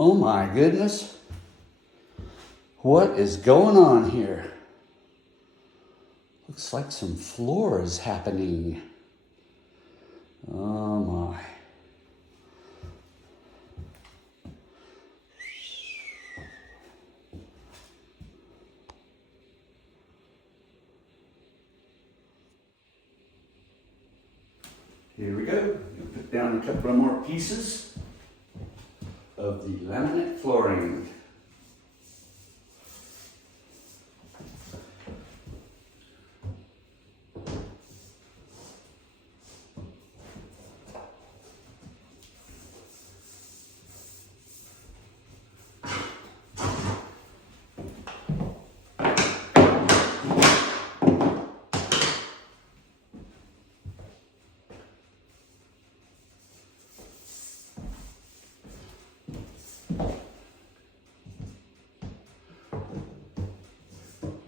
Oh my goodness. What is going on here? Looks like some floor is happening. Oh my. Here we go. We'll put down a couple of more pieces of the laminate flooring.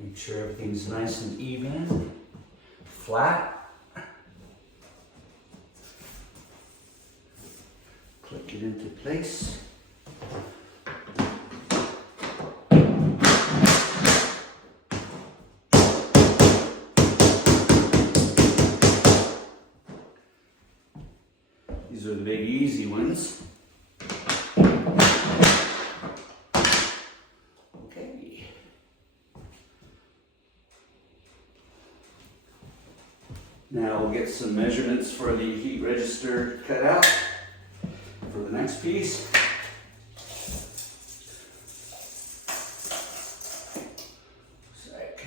Make sure everything's nice and even, flat. Click it into place. These are the big easy ones. Okay. Now we'll get some measurements for the heat register cut out for the next piece. Looks like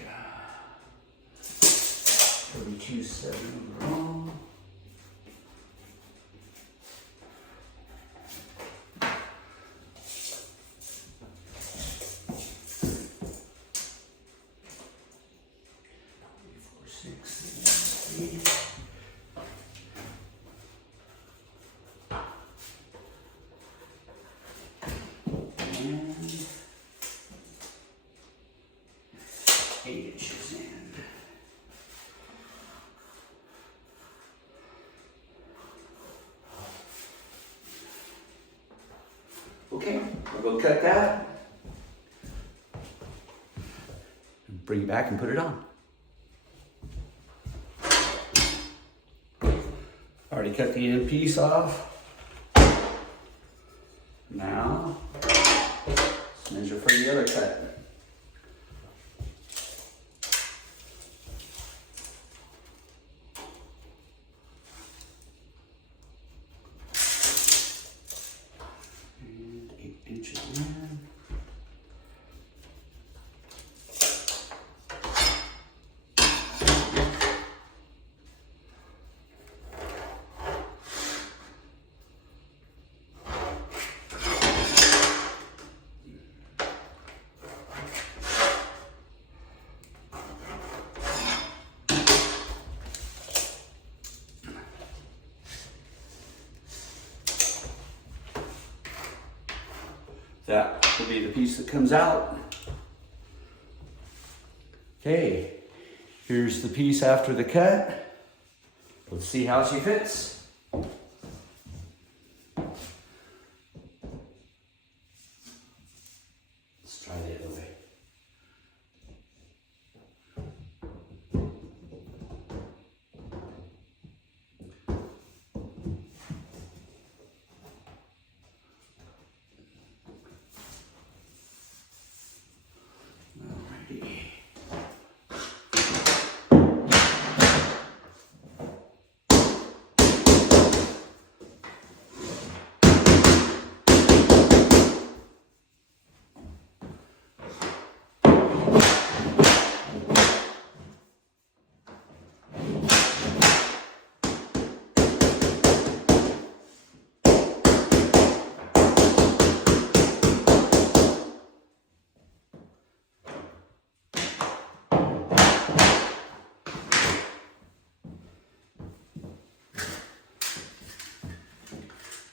32.7 overall. And 8 inches in. Okay, we'll cut that. Bring it back and put it on. Already cut the end piece off. Now, let's measure for the other cut. And 8 inches in. That will be the piece that comes out. Okay, here's the piece after the cut. Let's see how she fits. Let's try the other way.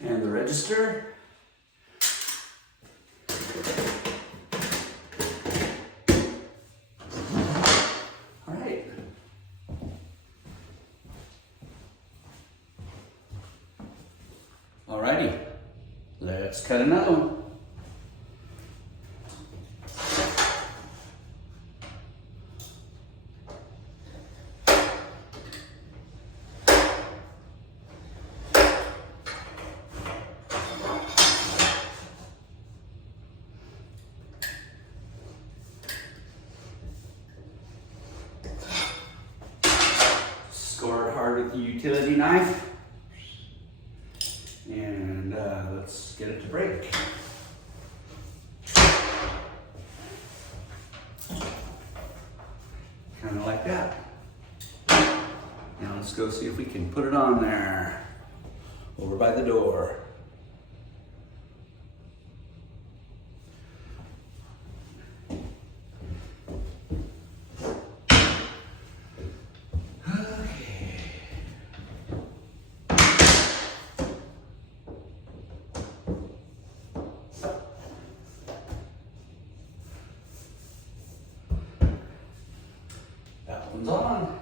And the register. All right. All righty. Let's cut another one. utility knife. And let's get it to break. Kind of like that. Now let's go see if we can put it on there. Over by the door. That one's on.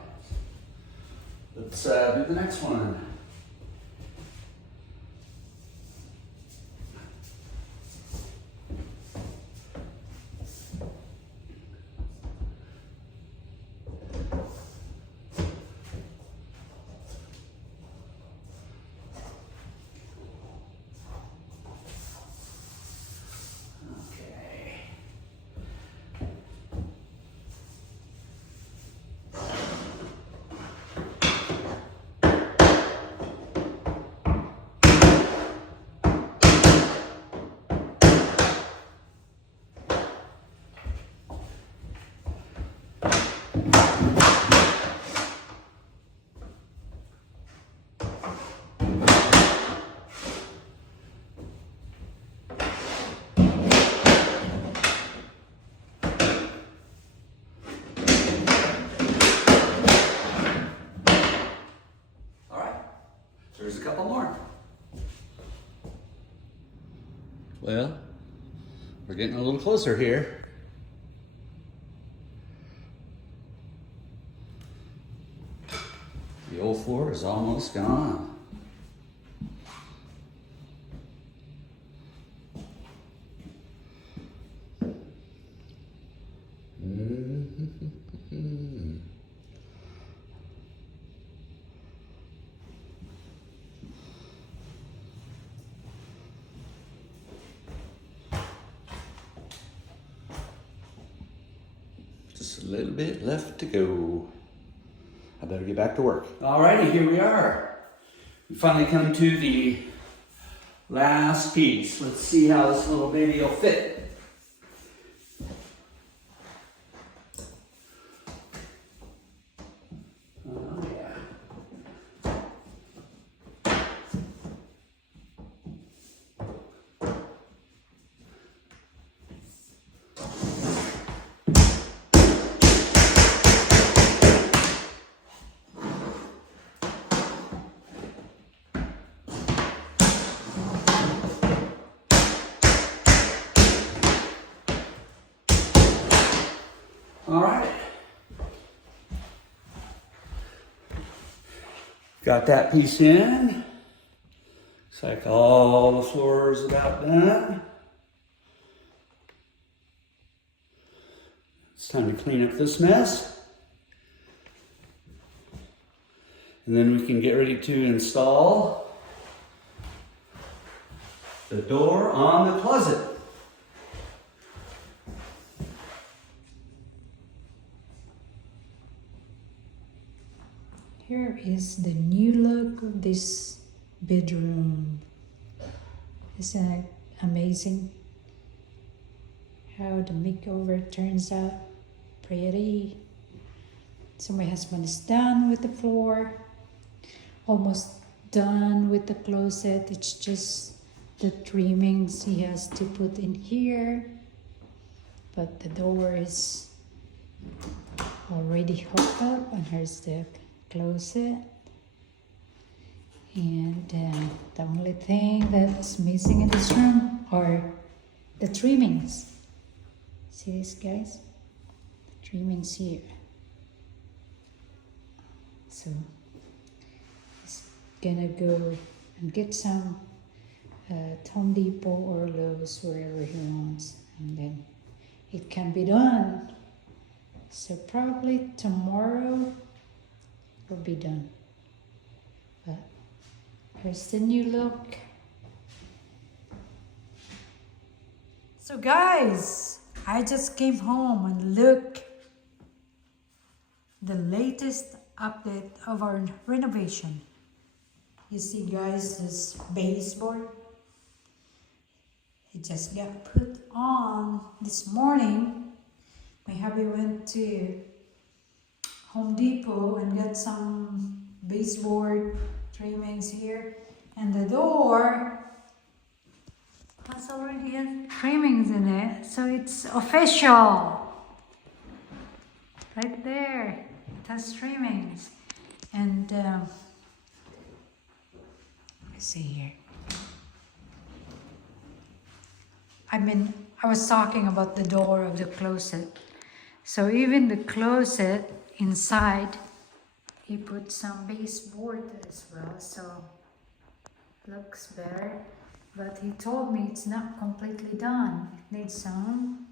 Let's do the next one. There's a couple more. Well, we're getting a little closer here. The old floor is almost gone. Just a little bit left to go. I better get back to work. Alrighty, here we are. We finally come to the last piece. Let's see how this little baby will fit. Oh yeah. All right. Got that piece in. Looks like all the floor is about done. It's time to clean up this mess. And then we can get ready to install the door on the closet. Here is the new look of this bedroom. Isn't it amazing how the makeover turns out? Pretty. So my husband is done with the floor, almost done with the closet. It's just the trimmings he has to put in here, but the door is already hooked up, and here's the closet. And the only thing that's missing in this room are the trimmings. See this, guys? The trimmings here. So he's gonna go and get some Home Depot or Lowe's, wherever he wants, and then it can be done. So probably tomorrow will be done. But here's the new look. So guys, I just came home and look, the latest update of our renovation. You see guys, this baseboard, it just got put on this morning. My hubby went to Home Depot and got some baseboard trimmings here, and the door has already had trimmings in it, so it's official. Right there, it has trimmings. And let's see here. I was talking about the door of the closet. So even the closet inside, he put some baseboard as well, so looks better. But he told me it's not completely done. It needs some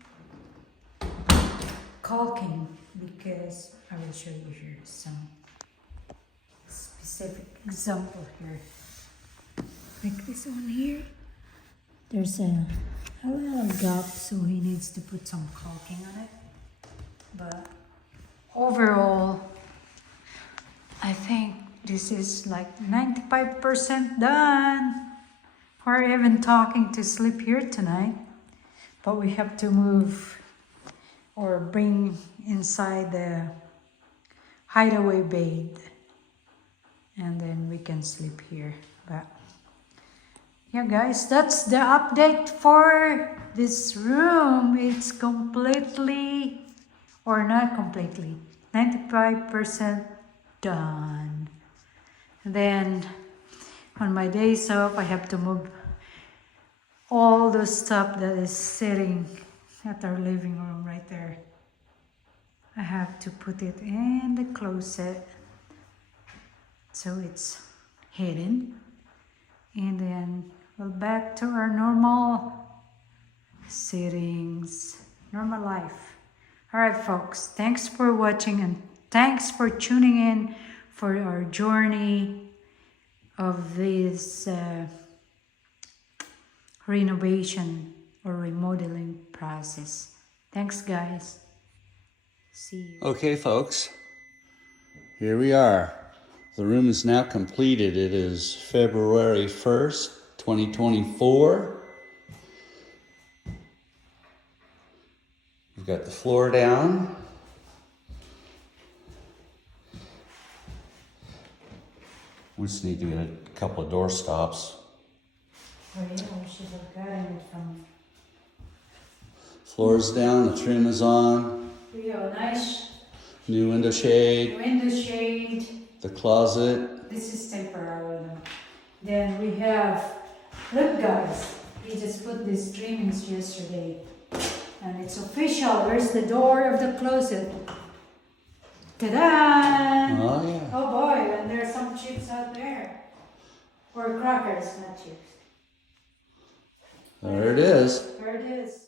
caulking, because I will show you here some specific example here. Like this one here, there's a little gap, so he needs to put some caulking on it. But overall, I think this is like 95% done. We're even talking to sleep here tonight, but we have to move or bring inside the hideaway bed, and then we can sleep here. But yeah guys, that's the update for this room. It's completely, or not completely, 95% done. Then on my days off, I have to move all the stuff that is sitting at our living room right there. I have to put it in the closet so it's hidden, and then we're back to our normal sittings, normal life. All right folks, thanks for watching, and thanks for tuning in for our journey of this renovation or remodeling process. Thanks guys. See you. Okay folks, here we are. The room is now completed. It is February 1st, 2024. We've got the floor down. We just need to get a couple of door stops. Oh yeah, we should have gotten it from... Floor's down, the trim is on. We have a nice New window shade. window shade. The closet. This is temporary though. Then we have, look guys, we just put these trimmings yesterday, and it's official. Where's the door of the closet? Ta-da! Oh yeah. Oh boy, and there's some chips out there. Or crackers, not chips. There it is. There it is.